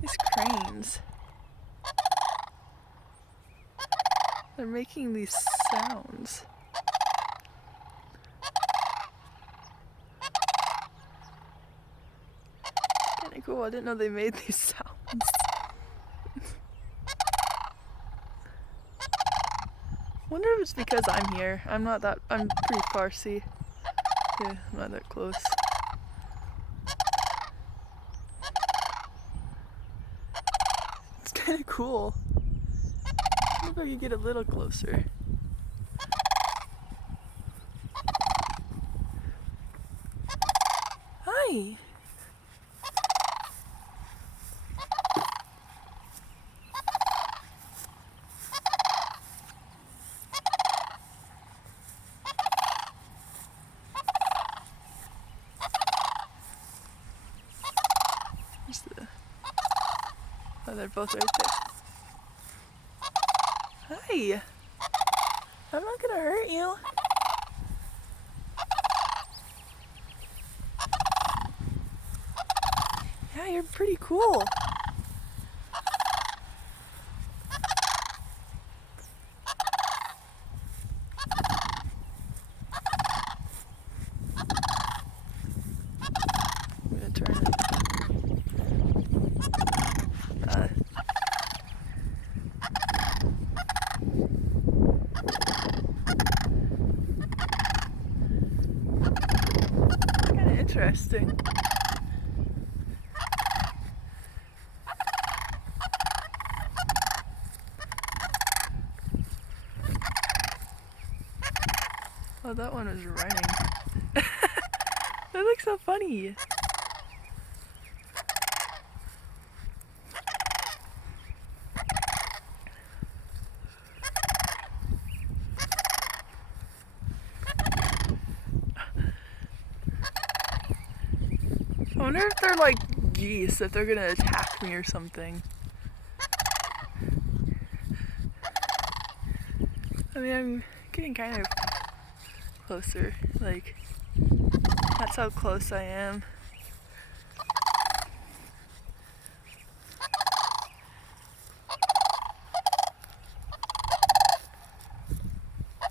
These cranes. They're making these sounds. Kinda cool, I didn't know they made these sounds. Wonder if it's because I'm here. I'm pretty far, see? Yeah, I'm not that close. It's kinda cool. I wonder if I could get a little closer. Hi! Oh, they're both right there. Hi! I'm not gonna hurt you. Yeah, you're pretty cool. I'm gonna turn it. Kinda interesting. Oh, that one was running. That looks so funny. I wonder if they're like geese, if they're gonna attack me or something. I mean, I'm getting kind of closer, like, that's how close I am.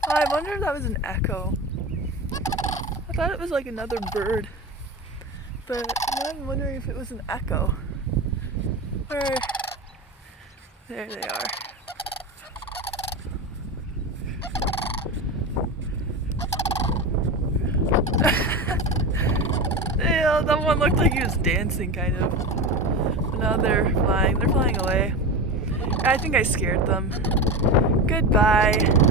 Oh, I wonder if that was an echo. I thought it was like another bird, but now I'm wondering if it was an echo. Or, there they are. Yeah, that one looked like he was dancing, kind of. But now they're flying away. I think I scared them. Goodbye.